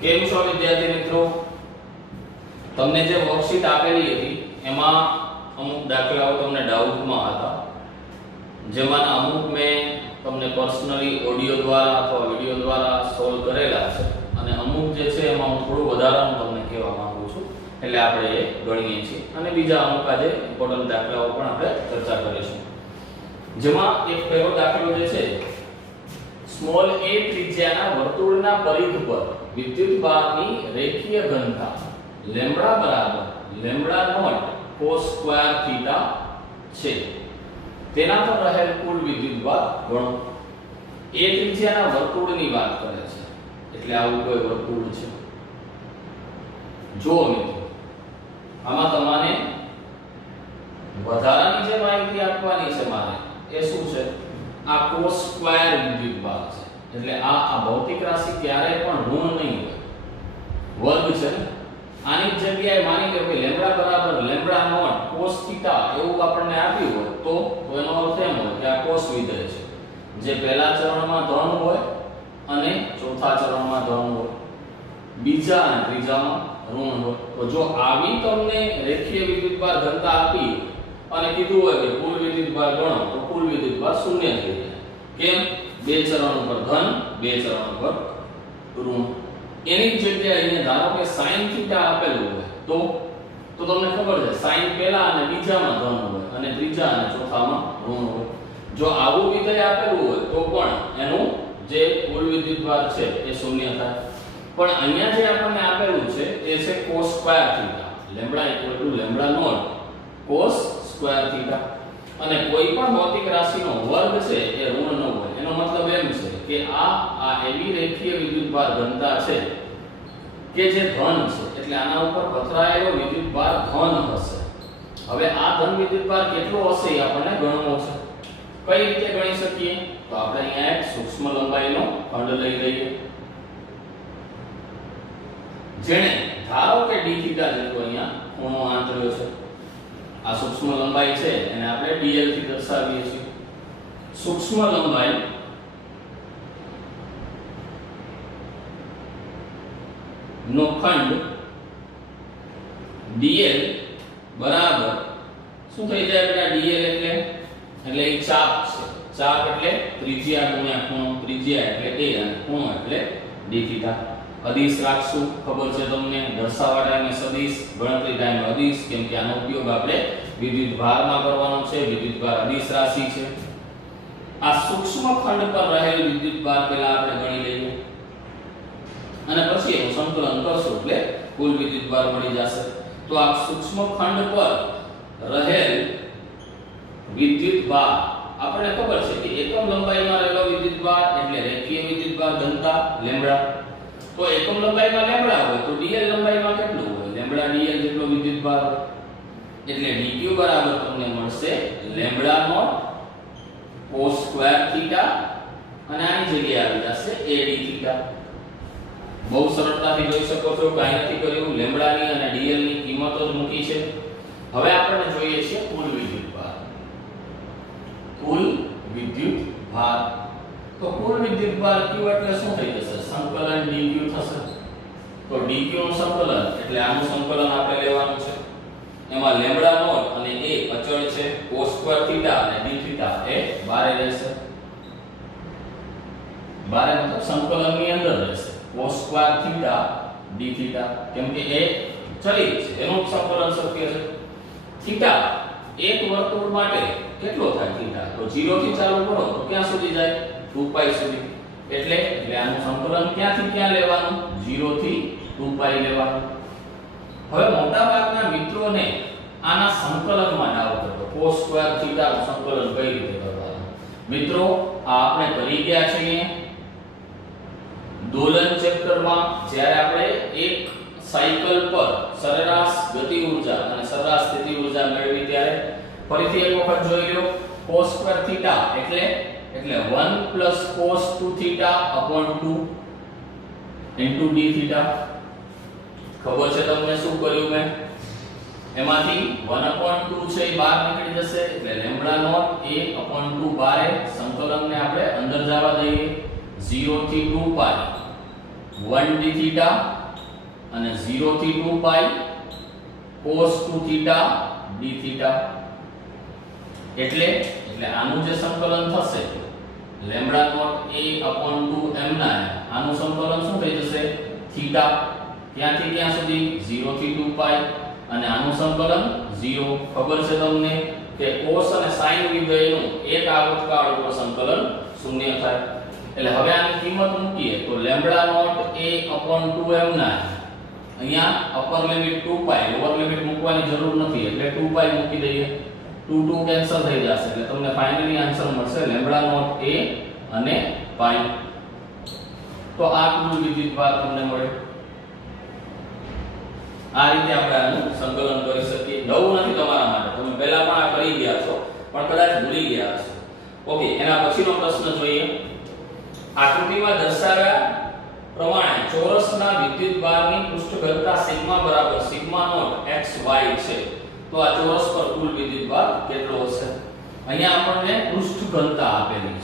કેમ છો વિદ્યાર્થી મિત્રો? તમને જે વર્કશીટ આપેલી હતી એમાં અમુક દાખલાઓ તમને ડાઉટમાં હતા, જેમાં અમુક મેં તમને પર્સનલી ઓડિયો દ્વારા અથવા વિડિયો દ્વારા સોલ્વ કરેલા છે અને અમુક જે છે એમાં હું થોડું વધારાનું તમને કહેવા માંગુ છું, એટલે આપણે એ ગણીએ છીએ અને બીજા અમુક આજે ઇમ્પોર્ટન્ટ દાખલાઓ પણ આપણે ચર્ચા કરીશું. જેમાં એક પહેલો દાખલો જે છે, સ્મોલ a ત્રિજ્યાના વર્તુળના પરિઘ પર વિદ્યુતભારની રેખીય ઘનતા લેમ્બડા બરાબર lambda naught cos square theta છે. તેના પર રહેલ કુલ વિદ્યુતભાર ગણો. a ત્રિજ્યાના વર્તુળની વાત કરે છે, એટલે આવું કોઈ વર્તુળ છે. જો મિત્રો આમાં તમારે વધારાની જે માહિતી આપવાની છે મારે એ શું છે, આ cos સ્ક્વેર વિદ્યુતભાર છે. એટલે આ ભૌતિક રાશિ ક્યારેય પણ ઋણ નહીં હોય, વર્ગ છે. આની જગ્યાએ માની લો કે લેમ્બડા બરાબર લેમ્બડા નોટ cos થીટા એવું આપણને આપ્યું હોય તો એનો અર્થ એમ હોય કે આ cos વિધેય છે, જે પહેલા ચરણમાં ધન હોય અને ચોથા ચરણમાં ધન હોય, બીજા અને ત્રીજામાં ઋણ હોય. તો જો આવી તમને રેખીય વિદ્યુતભાર ઘનતા આપી અને કીધું હોય કે કુલ વિદ્યુતભાર ગણો, તો કુલ વિદ્યુતભાર શૂન્ય થઈ જાય. કેમ? બે ચરણ ઉપર ધન, બે ચરણ ઉપર ઋણ. એની જગ્યાએ અહીંયા ધારો કે sin થીટા આપેલું હોય તો તમને ખબર છે sin પહેલા અને બીજામાં ધન હોય અને ત્રીજા અને ચોથામાં ઋણ હોય. જો આવું વિધેય આપેલું હોય તો પણ એનું જે કુલ વિદ્યુતભાર છે એ શૂન્ય થાય. પણ અહીંયા જે આપણને આપેલું છે એ છે cos square theta, lambda lambda naught cos square theta. અને કોઈ પણ ભૌતિક રાશિનો વર્ગ છે એ ઋણ ન હોય. એનો મતલબ એમ છે કે આ એવી રેખીય વિદ્યુતભાર ઘનતા છે કે જે ધન છે, એટલે આના ઉપર પથરાયેલો વિદ્યુતભાર ધન હશે. હવે આ ધન વિદ્યુતભાર કેટલો હશે એ આપણને ગણવો છે. કઈ રીતે ગણી શકીએ? તો આપણે અહીંયા એક સૂક્ષ્મ લંબાઈનો ખંડ લઈ લઈએ, જેણે ધારો કે d થીટા જેટલો અહીંયા ખૂણો આંતર્યો છે. આ સૂક્ષ્મ લંબાઈ છે એને આપણે dl થી દર્શાવીએ છીએ. સૂક્ષ્મ લંબાઈ નો ખંડ dl બરાબર શું થઈ જાય બેટા? dl એટલે એક ચાપ છે. ચાપ એટલે ત્રિજ્યા ગુણ્યા ખૂણો, ત્રિજ્યા એટલે a અને ખૂણો એટલે d થીટા. અદિશ રાખશું, ખબર છે તમને, દર્શાવવા ટાઈમે સદિશ, ગણતરી ટાઈમે અદિશ, કેમ કે આનો ઉપયોગ આપણે વિદ્યુતભારમાં કરવાનો છે. વિદ્યુતભાર અદિશ રાશિ છે. આ સૂક્ષ્મ ખંડ પર રહેલ વિદ્યુતભાર પહેલા આપણે ગણી લઈએ અને પછી એનું સંકલન કરશું એટલે કુલ વિદ્યુતભાર મળી જશે. તો આ સૂક્ષ્મ ખંડ પર રહેલ વિદ્યુતભાર આપણને ખબર છે કે એકમ લંબાઈમાં રહેલો વિદ્યુતભાર એટલે રેખીય વિદ્યુતભાર ઘનતા લેમ્બડા. તો એકમ લંબાઈમાં લેમ્બડા હોય તો dl લંબાઈમાં કેટલું હોય? લેમ્બડા dl જેટલો વિદ્યુતભાર હોય. એટલે dq બરાબર તમને મળશે lambda naught cos square theta અને આની જગ્યાએ આવી જશે ad થીટા. બહુ સરળતાથી જોઈ શકો છો, કાંઈ નથી કર્યું. લેમ્બડાની અને dl ની કિંમતો જ મૂકી છે. હવે આપણે જોઈએ છે કુલ વિદ્યુતભાર. કુલ વિદ્યુતભાર તો કુલ વિદ્યુતભાર q એટલે શું થઈ જશે? સંકલન dq થશે. તો dq નું સંકલન એટલે આનું સંકલન આપણે લેવાનું છે. એમાં લેમ્બડા નોટ અને a અચળ છે, cos સ્ક્વેર થીટા અને d થીટા એ બારે રહેશે. બારે મતલબ સંકલનની અંદર રહેશે. cos square theta d theta, કેમ કે એ ચલિત છે, એનું સંકલન શક્ય છે. થીટા એક વર્તુળ માટે કેટલો થાય થીટા? તો 0 થી ચાલુ કરો તો ક્યાં સુધી જાય? 2π સુધી. એટલે આનું સંકલન ક્યાંથી ક્યાં લેવાનું? 0 થી 2π લેવાનું. હવે મોટાભાગના મિત્રોને આના સંકલનમાં ડાઉટ હતો. cos સ્ક્વેર થીટા નું સંકલન કઈ રીતે કરવાનું? મિત્રો આ આપણે કરી ગયા છીએ દોલન ચેપ્ટરમાં, જ્યારે આપણે એક સાયકલ પર સરેરાશ ગતિ ઊર્જા અને સરેરાશ સ્થિતિ ઊર્જા મેળવી ત્યારે. ફરીથી એક વખત જોઈ લો. cos સ્ક્વેર થીટા એટલે 1 cos 2 theta upon 2 into d theta. ખબર છે તમને શું કર્યું મેં? એમાંથી 1/2 છે એ બહાર નીકળી જશે એટલે લેમ્બડા નોટ a/2 બારે સંકલનને આપણે અંદર જવા દઈએ 0 થી 2π 1 d થીટા અને 0 થી 2 પાઈ cos 2 થીટા d થીટા એટલે આનું જે સંકલન થશે lambda naught a upon 2 m ના આનું સંકલન શું થઈ જશે થીટા ક્યાંથી ક્યાં સુધી 0 થી 2 પાઈ અને આનું સંકલન 0 ખબર છે તમને કે cos અને sin વિધેયનું એક આવર્તકાળ ઉપર સંકલન 0 થાય એટલે હવે આની કિંમત મૂકીએ તો lambda naught a upon 2m ના અહીંયા અપર લિમિટ 2 પાઈ લોઅર લિમિટ મૂકવાની જરૂર નથી એટલે 2 પાઈ મૂકી દઈએ 2 કેન્સલ થઈ જશે એટલે તમને ફાઇનલી આન્સર મળશે લેમ્બડા નોટ a અને પાઈ તો આ કુલ વિદ્યુતભાર તમને મળે આ રીતે આપણે આનું સંકલન કરી શકીએ નવું નથી તમારા માટે તમે પહેલા પણ આ કરી ગયા છો પણ કદાચ ભૂલી ગયા છો ઓકે એના પછીનો પ્રશ્ન જોઈએ આકૃતિમાં દર્શાવ્યા પ્રમાણે ચોરસના વિદ્યુતભારની પૃષ્ઠ ઘનતા સિગ્મા બરાબર સિગ્મા નોટ xy છે તો આ ચોરસ પર કુલ વિદ્યુતભાર કેટલો હશે અહીંયા આપણને પૃષ્ઠ ઘનતા આપેલી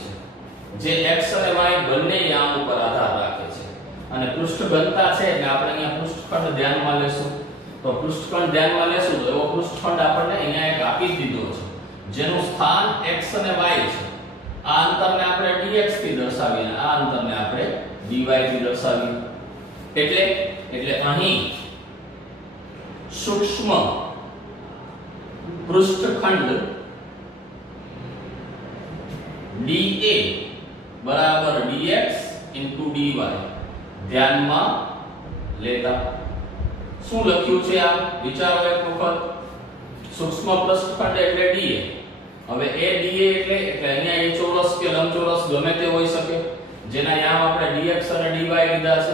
છે જે x અને y બંને યામ ઉપર આધાર રાખે છે અને પૃષ્ઠ ઘનતા છે એટલે આપણે અહીંયા પૃષ્ઠખંડ ધ્યાનમાં લેશું તો પૃષ્ઠખંડ ધ્યાનમાં લેશું તો એવો પૃષ્ઠખંડ આપણને અહીંયા એક આપી દીધો છે જેનું સ્થાન x અને y છે આ અંતરને આપણે dx થી દર્શાવીએ અને આ અંતરને આપણે dy થી દર્શાવીએ એટલે અહીં સૂક્ષ્મ પૃષ્ઠખંડ dA બરાબર dx dy ધ્યાનમાં લેતા શું લખ્યું છે આ વિચારો એક વખત સૂક્ષ્મ પૃષ્ઠખંડ એટલે dA હવે એ dA એટલે અહીંયા એ ચોરસ કે લંબચોરસ ગમે તે હોઈ શકે જેના યામ આપણે dx અને dy લીધા છે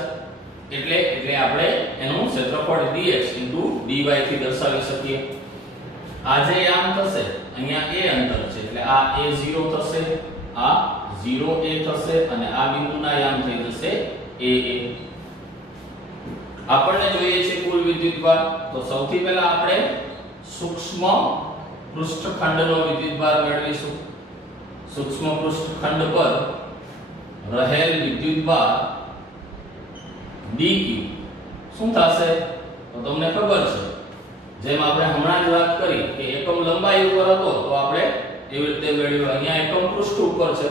એટલે આપણે એનું ક્ષેત્રફળ dx dy થી દર્શાવી શકીએ આ જે યામ થશે અહીંયા a અંતર છે એટલે આ a0 થશે આ 0a થશે અને આ બિંદુના યામ થઈ જશે aa આપણને જોઈએ છે કુલ વિદ્યુતભાર તો સૌથી પહેલા આપણે સૂક્ષ્મ પૃષ્ઠખંડનો વિદ્યુતભાર મેળવીશું સૂક્ષ્મ પૃષ્ઠખંડ પર રહેલ વિદ્યુતભાર dq શું થશે તો તમને ખબર છે જેમ આપણે હમણાં જ વાત કરી કે એકમ લંબાઈ ઉપર હતો તો આપણે એવી રીતે મેળવ્યું અહીંયા એકમ પૃષ્ઠ ઉપર છે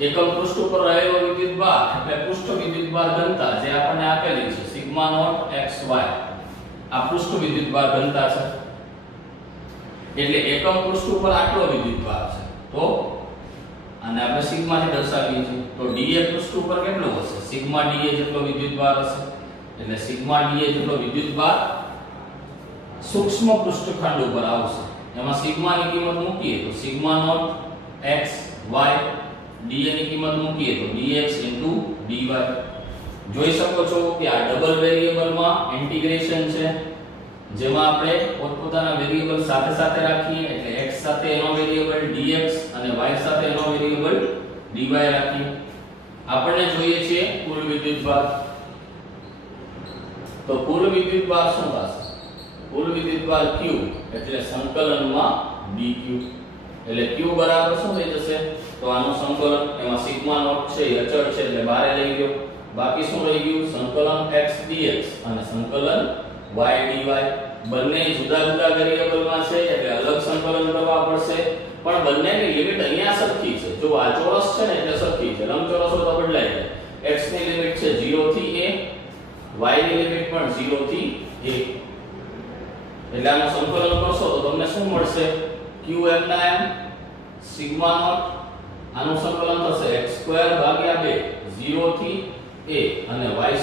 એકમ પૃષ્ઠ ઉપર રહેલો વિદ્યુતભાર એટલે પૃષ્ઠ વિદ્યુતભાર ઘનતા જે આપણને આપેલી છે સિગ્મા નોટ xy આ પૃષ્ઠ વિદ્યુતભાર ઘનતા છે એટલે એકમ પૃષ્ઠ ઉપર આટલો વિદ્યુતભાર છે તો આને આપણે સિગ્મા થી દર્શાવીએ છીએ તો dA પૃષ્ઠ ઉપર કેટલો હશે સિગ્મા dA જેટલો વિદ્યુતભાર હશે એટલે સિગ્મા dA જેટલો વિદ્યુતભાર સૂક્ષ્મ પૃષ્ઠખંડ ઉપર આવશે એમાં સિગ્મા ની કિંમત મૂકીએ તો sigma naught x y dA ની કિંમત મૂકીએ તો dx dy જોઈ શકો છો કે આ ડબલ વેરીએબલ માં ઇન્ટિગ્રેશન છે જેમાં આપણે પોતપોતાના વેરીએબલ સાથે સાથે રાખીએ એટલે x સાથે એનો વેરીએબલ dx અને y સાથે એનો વેરીએબલ dy રાખીએ આપણને જોઈએ છે કુલ વિદ્યુતભાર તો કુલ વિદ્યુતભાર શું થશે કુલ વિદ્યુતભાર q એટલે સંકલનમાં dq એટલે q બરાબર શું થઈ જશે તો આનું સંકલન એમાં સિગ્મા નોટ છે એ અચળ છે એટલે બહાર લઈ ગયો બાકી શું રહી ગયું સંકલન x dx અને સંકલન y dy બંને જુદા જુદા વેરીએબલમાં છે એટલે અલગ સંકલન કરવા પડશે પણ બંનેની લિમિટ અહીંયા સરખી છે જો આ ચોરસ છે ને એટલે સરખી છે લંબચોરસ તો બદલાય છે x ની લિમિટ છે 0 થી a y ની લિમિટ પણ 0 થી a એટલે આનું સંકલન કરશો તો તમને શું મળશે qm ના m સિગ્મા નોટ આનું સંકલન થશે x² ભાગ્યા 2 0 થી a અને y²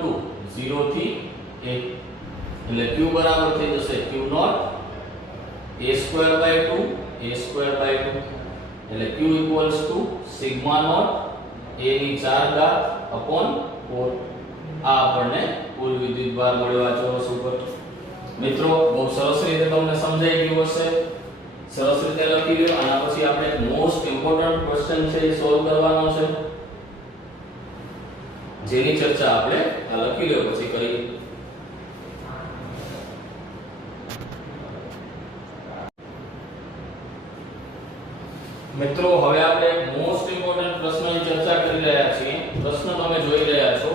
2 0 થી a એટલે q બરાબર થઈ જશે q નોટ a² 2 એટલે q સિગ્મા નોટ a ની 4 ઘાત upon 4 આ આપણને કુલ વિદ્યુતભાર મળ્યો આ ચોરસ ઉપર મિત્રો બહુ સરસ રીતે તમને સમજાઈ ગયું હશે સરસ રીતે લખી લ્યો આના પછી આપણે મોસ્ટ ઇમ્પોર્ટન્ટ ક્વેશ્ચન છે એ સોલ્વ કરવાનો છે જેની ચર્ચા આપણે આ લખી લ્યો પછી કરીએ મિત્રો હવે આપણે મોસ્ટ ઇમ્પોર્ટન્ટ પ્રશ્નની ચર્ચા કરી રહ્યા છીએ પ્રશ્ન તમે જોઈ રહ્યા છો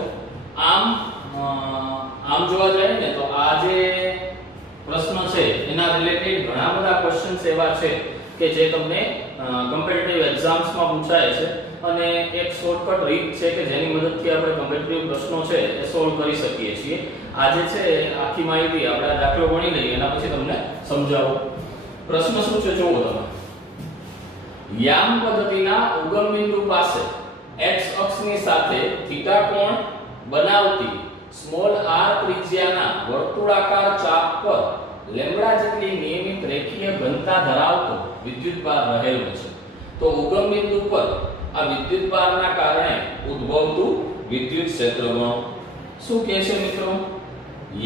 કે જે તમને કમ્પિટિટિવ એક્ઝામ્સમાં પૂછાય છે અને એક શોર્ટકટ રીત છે કે જેની મદદથી આપણે કમ્પિટિટિવ પ્રશ્નો છે એ સોલ્વ કરી શકીએ છીએ. આજે છે આખી માહિતી આપણે દાખલો ગણી લઈએ એના પછી તમને સમજાવું. પ્રશ્ન શું છે જોવો તમે. યામ પદ્ધતિના ઉગમ બિંદુ પાસે x અક્ષની સાથે થીટા કોણ બનાવતી સ્મોલ r ત્રિજ્યાના વર્તુળાકાર ચાપ પર લેમ્બડા જેટલી નિયમિત રેખીય ઘનતા ધરાવતો વિદ્યુતભાર રહેલો છે. તો ઉગમ બિંદુ પર આ વિદ્યુતભારના કારણે ઉદ્ભવતું વિદ્યુત ક્ષેત્ર ગણો. શું કહે છે મિત્રો?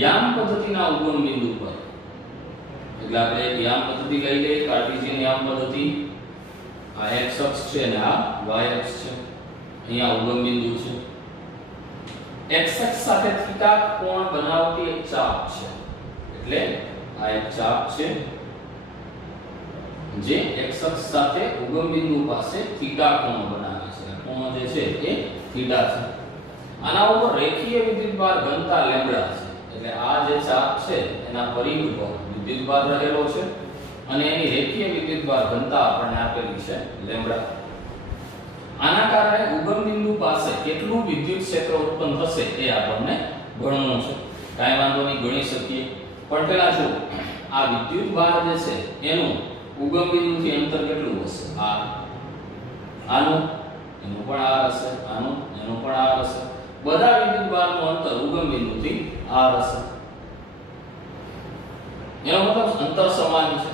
યામ પદ્ધતિના ઉગમ બિંદુ પર, એટલે આપણે યામ પદ્ધતિ લઈ લઈએ, કાર્ટેશિયન યામ પદ્ધતિ. આ x અક્ષ છે અને આ y અક્ષ છે. અહીંયા ઉગમ બિંદુ છે. x અક્ષ સાથે થીટા કોણ બનાવતી એક ચાપ છે. એટલે આ એક ચાપ છે જે x અક્ષ સાથે ઉગમ બિંદુ પાસે થીટા કોણ બનાવે છે. કોણ જે છે એ થીટા છે. આના ઉપર રેખીય વિદ્યુતભાર ઘનતા લેમ્બડા છે. એટલે આ જે ચાપ છે એના પરિઘ પર વિદ્યુતભાર રહેલો છે અને એની રેખીય વિદ્યુતભાર ઘનતા આપણને આપેલી છે લેમ્બડા. આના કારણે ઉગમ બિંદુ પાસે કેટલું વિદ્યુત ક્ષેત્ર ઉત્પન્ન થશે એ આપણને ગણવું છે. કાંઈ વાંધો નહીં, ગણી શકીએ. પણ પહેલા જો આ વિદ્યુતભાર જે છે એનું ઉગમ બિંદુથી અંતર કેટલું હશે? r. આનું એનું પણ r હશે, આનું એનું પણ r હશે. બધા વિદ્યુતભારનું અંતર ઉગમ બિંદુથી r હશે. એનો મતલબ અંતર સમાન છે.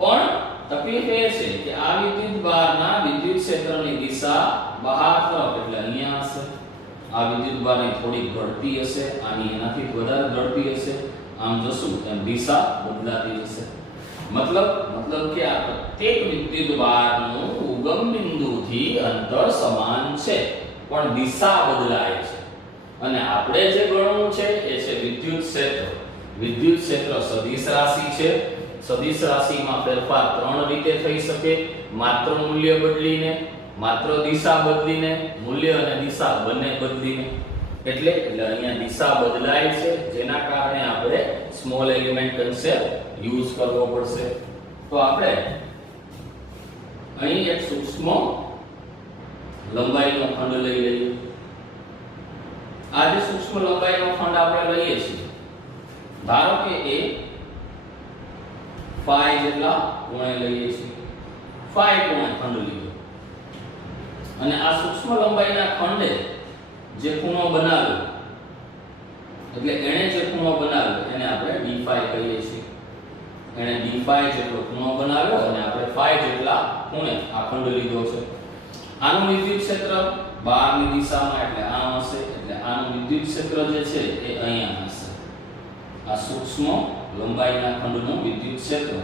પણ તકલીફ એ છે કે આ વિદ્યુતભારના વિદ્યુત ક્ષેત્રની દિશા બહાર તરફ, એટલે અહીંયા હશે. આ વિદ્યુતભારની થોડી ઘડતી હશે, આની એનાથી વધારે ઘડતી હશે. આમ જોશું એમ દિશા બદલાતી જશે. મતલબ કે આ પ્રત્યેક વિદ્યુતભારનું ઉગમ બિંદુથી અંતર સમાન છે પણ દિશા બદલાય છે. અને આપણે જે ગણવું છે એ છે વિદ્યુત ક્ષેત્ર. વિદ્યુત ક્ષેત્ર સદિશ રાશિ છે. સદિશ રાશિમાં ફેરફાર ત્રણ રીતે થઈ શકે: માત્ર મૂલ્ય બદલીને, માત્ર દિશા બદલીને, મૂલ્ય અને દિશા બંને બદલીને. એટલે અહીંયા દિશા બદલાય છે જેના કારણે આપણે સ્મોલ એલિમેન્ટ કન્સેપ્ટ યુઝ કરવો પડશે. તો આપણે અહીં એક સૂક્ષ્મ લંબાઈનો ખંડ લઈ લઈએ. આ જે સૂક્ષ્મ લંબાઈનો ખંડ આપણે લઈએ છીએ, ધારો કે એ phi જેટલા કોણે લઈએ છીએ. phi કોણે ખંડ લીધો અને આ સૂક્ષ્મ લંબાઈના ખંડે જે ખૂણો બનાવ્યો, એટલે એણે જે ખૂણો બનાવ્યો એને આપણે d phi કહીએ છીએ. એણે d phi જેટલો ખૂણો બનાવ્યો અને આપણે phi જેટલા ખૂણે આ ખંડ લીધો છે. આનું વિદ્યુત ક્ષેત્ર બહારની દિશામાં એટલે આમ હશે. એટલે આનું વિદ્યુત ક્ષેત્ર જે છે એ અહીંયા હશે. આ સૂક્ષ્મ લંબાઈના ખંડનું વિદ્યુત ક્ષેત્ર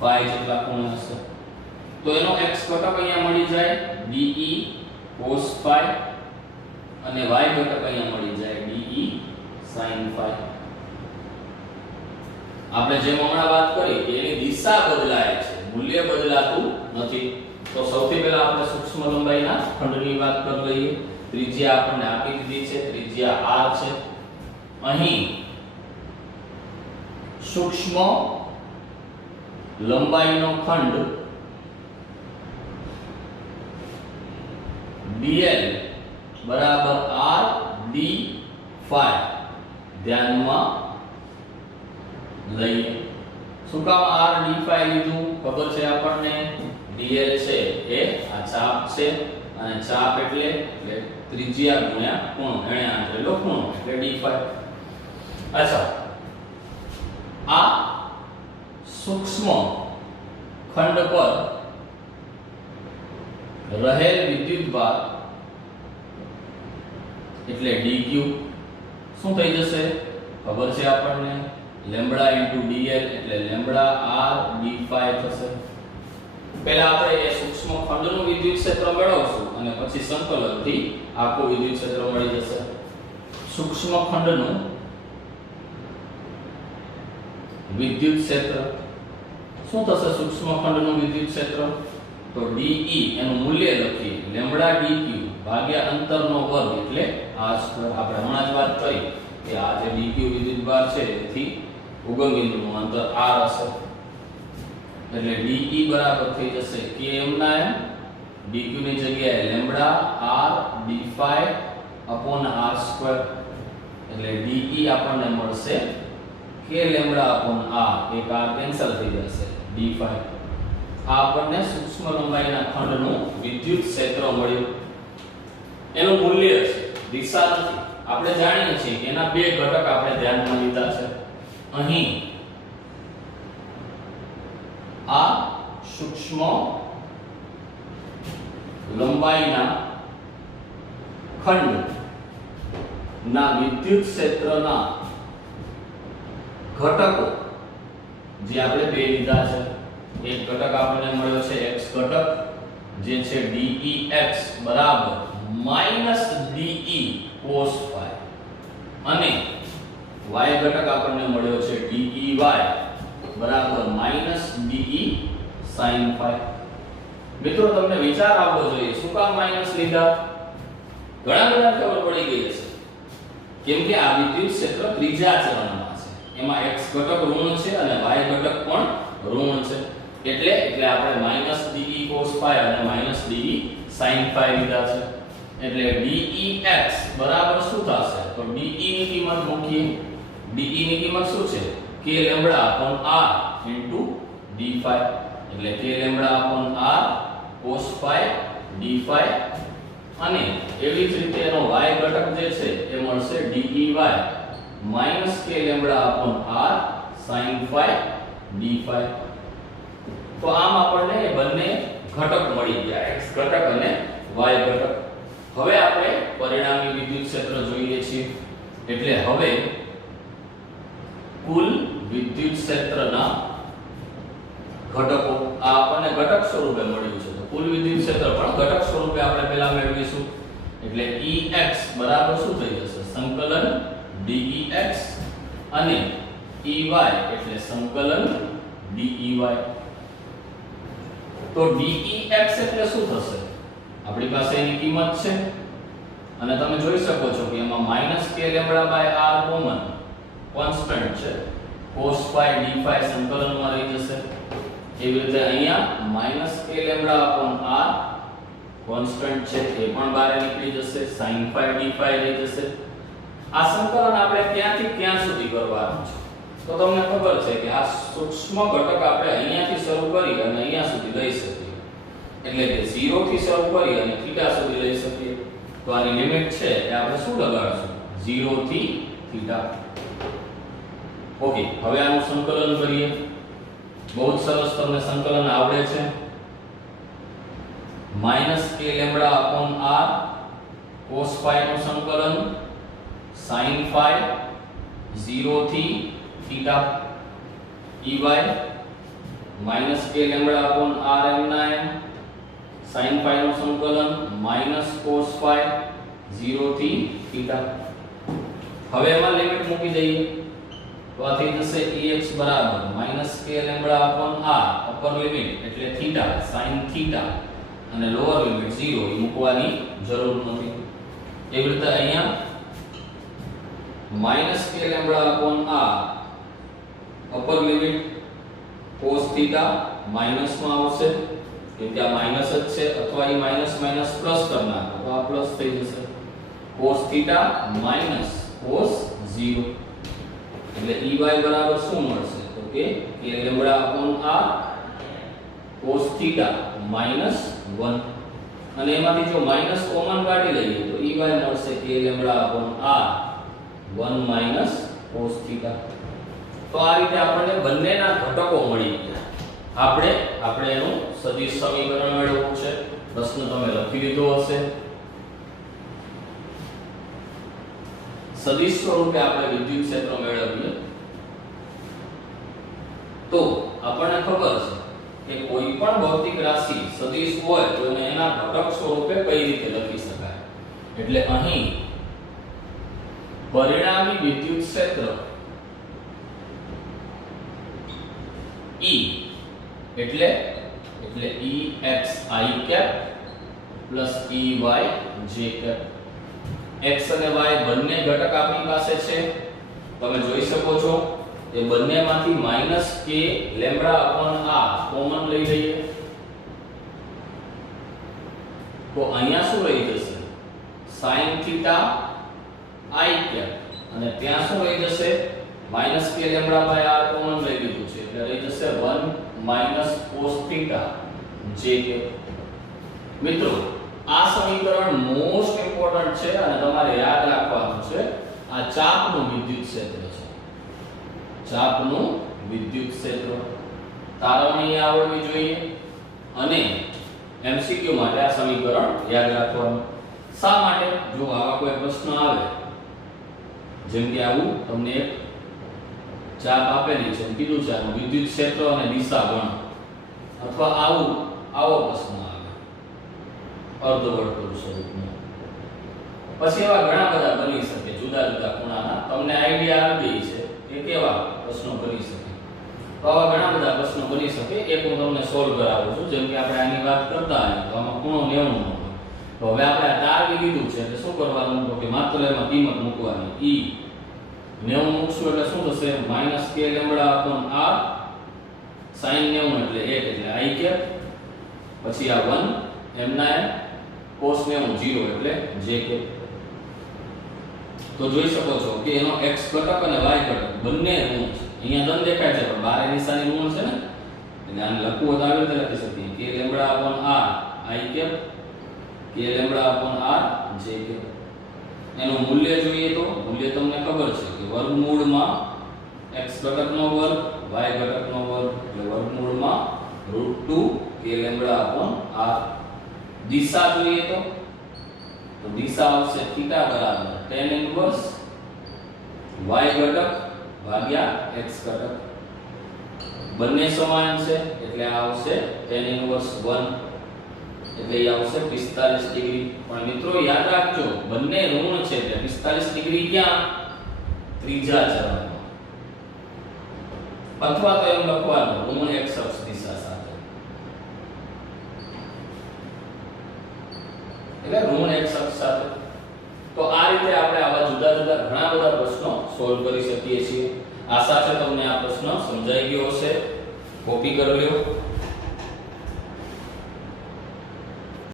phi જેટલા ખૂણે હશે. તો એનો x ઘટક અહીંયા મળી જાય de cos phi અને y ઘટક અહીંયા મળી જાય de sin phi. આપણે જેમ હમણાં વાત કરી કે એની દિશા બદલાય છે, મૂલ્ય બદલાતું નથી. તો સૌથી પહેલા આપણે સૂક્ષ્મ લંબાઈના ખંડની વાત કરી લઈએ. ત્રિજ્યા આપણને આપી દીધી છે, ત્રિજ્યા r છે. અહીં સૂક્ષ્મ લંબાઈનો ખંડ dl બરાબર r d phi ધ્યાનમાં લઈએ. શું કામ r d phi લીધું? ખબર છે આપણને dl છે એ આ ચાપ છે અને ચાપ એટલે ત્રિજ્યા ગુણ્યા ખૂણો, એને આંતરેલો ખૂણો એટલે d phi. અચ્છા, આ સૂક્ષ્મ ખંડ પર રહેલ વિદ્યુતભાર એટલે dq શું થઈ જશે? ખબર છે આપણને લેમ્બડા * dl એટલે લેમ્બડા r d phi થશે. પહેલા આપણે એ સૂક્ષ્મ ખંડનું વિદ્યુત ક્ષેત્ર મેળવશું અને પછી સંકલનથી આખું વિદ્યુત ક્ષેત્ર મળી જશે. સૂક્ષ્મ ખંડનું વિદ્યુત ક્ષેત્ર શું થશે? સૂક્ષ્મ ખંડનું વિદ્યુત ક્ષેત્ર તો de એનું મૂલ્ય લખીએ લેમ્બડા dq ભાગ્યા અંતરનો વર્ગ એટલે r સ્ક્વેર. આપણે હમણાં જ વાત કરી કે આ જે dq વિદ્યુતભાર છે એથી ઉગમ બિંદુનું અંતર r હશે. એટલે dE બરાબર થઈ જશે km ના m dq ની જગ્યાએ lambda r d phi upon r square એટલે dE આપણને મળશે k લેમ્બડા upon r એક r કેન્સલ થઈ જશે d phi આ આપણને સૂક્ષ્મ લંબાઈના ખંડનું વિદ્યુત ક્ષેત્ર મળ્યું એનું મૂલ્ય છે દિશા નથી આપણે જાણીએ છીએ કે એના બે ઘટક આપણે ધ્યાનમાં લીધા છે અહીં આ સૂક્ષ્મ લંબાઈના ખંડના વિદ્યુત ક્ષેત્રના ઘટકો જે આપણે બે લીધા છે એક ઘટક આપણને મળ્યો છે x ઘટક જે છે dEx બરાબર -de cos phi અને y ઘટક આપણને મળ્યો છે dEy બરાબર -de sin phi મિત્રો તમને વિચાર આવવો જોઈએ શું કામ માઈનસ લીધા ઘણા બધા ખબર પડી ગઈ છે કેમ કે આ વિદ્યુત ક્ષેત્ર ત્રીજા ચરણમાં છે એમાં x ઘટક ઋણ છે અને y ઘટક પણ ઋણ છે એટલે આપણે -de cos phi અને -de sin phi લીધા છે એટલે dEx બરાબર શું થશે તો de ની કિંમત મૂકીએ de ની કિંમત શું છે k lambda upon r into d phi એટલે k lambda upon r cos phi d phi અને એવી જ રીતે એનો y ઘટક જે છે એ મળશે dEy - k lambda upon r sin phi d phi તો આમ આપણને એ બંને ઘટક મળી ગયા x ઘટક અને y ઘટક હવે આપણે પરિણામી વિદ્યુત ક્ષેત્ર જોઈએ છીએ એટલે હવે કુલ વિદ્યુત ક્ષેત્રના ઘટકો આ આપણને ઘટક સ્વરૂપે મળ્યું છે તો કુલ વિદ્યુત ક્ષેત્ર પણ ઘટક સ્વરૂપે આપણે પહેલા મેળવીશું એટલે Ex બરાબર શું થઈ જશે સંકલન dEx અને Ey એટલે સંકલન dEy તો dEx એટલે શું થશે આપણી પાસે એની કિંમત છે અને તમે જોઈ શકો છો કે એમાં -k lambda r common constant છે cos phi d phi સંકલનમાં રહી જશે એવી રીતે અહીંયા -k લેમ્બડા r કોન્સ્ટન્ટ છે એ પણ બહાર નીકળી જશે sin phi d phi રહી જશે આ સંકલન આપણે ક્યાંથી ક્યાં સુધી કરવાનું છે તો તમને ખબર છે કે આ સૂક્ષ્મ ઘટક આપણે અહીંયાથી શરૂ કરી અને અહીંયા સુધી લઈ શકીએ એટલે કે 0 થી શરૂ કરી અને થીટા સુધી લઈ શકીએ તો આની લિમિટ છે એ આપણે શું લગાડશું 0 થી થીટા ઓકે હવે આનું સંકલન કરીએ બહુ જ સરસ તમને સંકલન આવડે છે -k lambda upon r cos phi નું સંકલન sin phi 0 થી theta Ey -k lambda upon r m ના m sin phi નું સંકલન -cos phi 0 થી theta હવે એમાં લિમિટ મૂકી દઈએ તો આ થઈ જશે Ex બરાબર -k lambda upon r upper limit એટલે theta sin theta અને લોઅર લિમિટ 0 એ મૂકવાની જરૂર નથી એવી રીતે અહીંયા -k lambda upon r upper limit cos theta minus માં આવશે કે ત્યાં માઈનસ જ છે અથવા એ માઈનસ માઈનસ પ્લસ કરી નાખો તો આ પ્લસ થઈ જશે cos theta minus cos 0 એટલે Ey બરાબર શું મળશે તો કે k lambda upon r cos theta minus 1 અને એમાંથી જો માઈનસ કોમન કાઢી લઈએ તો Ey મળશે k lambda upon r 1 minus cos theta તો આ રીતે આપણને બંનેના ઘટકો મળી ગયા આપણે એનું સદિશ સમીકરણ મેળવવું છે પ્રશ્ન તમે લખી લીધો હશે સદિશ સ્વરૂપે આપણે વિદ્યુત ક્ષેત્ર મેળવીએ તો આપણને ખબર છે કે કોઈ પણ ભૌતિક રાશિ સદિશ હોય તો એને એના ઘટક સ્વરૂપે કઈ રીતે લખી શકાય એટલે અહીં પરિણામી વિદ્યુત ક્ષેત્ર E એટલે Ex I cap plus Ey j cap x અને y બંને ઘટક આપણી પાસે છે તમે જોઈ શકો છો એ બંનેમાંથી -k λ/r કોમન લઈ લઈએ તો અહીંયા શું રહી જશે sin θ i cap અને ત્યાં શું રહી જશે -k λ/r કોમન લઈ લીધું છે એટલે રહી જશે 1 cos θ j cap. મિત્રો આ સમીકરણ મોસ્ટ ઇમ્પોર્ટન્ટ છે અને તમારે યાદ રાખવાનું છે. આ ચાપનું વિદ્યુત ક્ષેત્ર છે. ચાપનું વિદ્યુત ક્ષેત્ર તારવણી આવડવી જોઈએ અને એમસીક્યુ માટે આ સમીકરણ યાદ રાખવાનું. શા માટે? જો આવા કોઈ પ્રશ્ન આવે જેમ કે આવું તમને એક ચાપ આપેલી છે કીધું છે આનું વિદ્યુત ક્ષેત્ર અને દિશા ગણ અથવા આવો પ્રશ્ન આવે અર્ધવર્તુળ સ્વરૂપનો. પછી એવા ઘણા બધા બની શકે જુદા જુદા ખૂણાના. તમને આઈડિયા આવી ગઈ છે કે કેવા પ્રશ્નો બની શકે. તો આવા ઘણા બધા પ્રશ્નો બની શકે. એક હું તમને સોલ્વ કરાવું છું. જેમ કે આપણે આની વાત કરતા આવીએ તો આમાં ખૂણો 90 નો હોય. તો હવે આપણે આ તાર લીધું છે એટલે શું કરવાનું તો કે માત્ર એમાં કિંમત મૂકવાની e 90 મૂકશું એટલે શું થશે -k λ/r sin 90 એટલે 1 એટલે i cap પછી આ 1 m ના cos 90 0 એટલે j cap. તો જોઈ શકો છો કે એનો x ઘટક અને y ઘટક બંને ઋણ છે. અહીંયા ધન દેખાય છે પણ બારે નિશાની ઋણ છે ને એટલે આને લખવું તો આવી રીતે લખી શકીએ k λ/r i cap k λ/r j cap. એનું મૂલ્ય જોઈએ તો મૂલ્ય તમને ખબર છે કે વર્ગમૂળમાં x ઘટકનો વર્ગ y ઘટકનો વર્ગ એટલે વર્ગમૂળમાં √2 k λ/r. દિશા જોઈએ તો દિશા આવશે θ બરાબર tan ઇન્વર્સ y ઘટક ભાગ્યા x ઘટક. બંને સમાન છે એટલે આ આવશે tan ઇન્વર્સ 1 એટલે એ આવશે 45 ડિગ્રી. પણ મિત્રો યાદ રાખજો બંને ઋણ છે એટલે 45 ડિગ્રી ક્યાં ત્રીજા ચરણમાં અથવા તો એમ લખવાનું ઋણ x અક્ષ દિશા સાથે એટલે ઋણ x અક્ષ સાથે. તો આ રીતે આપણે આવા જુદા જુદા ઘણા બધા પ્રશ્નો સોલ્વ કરી શકીએ છીએ. આશા છે તમને આ પ્રશ્ન સમજાઈ ગયો હશે. કોપી કરી લ્યો.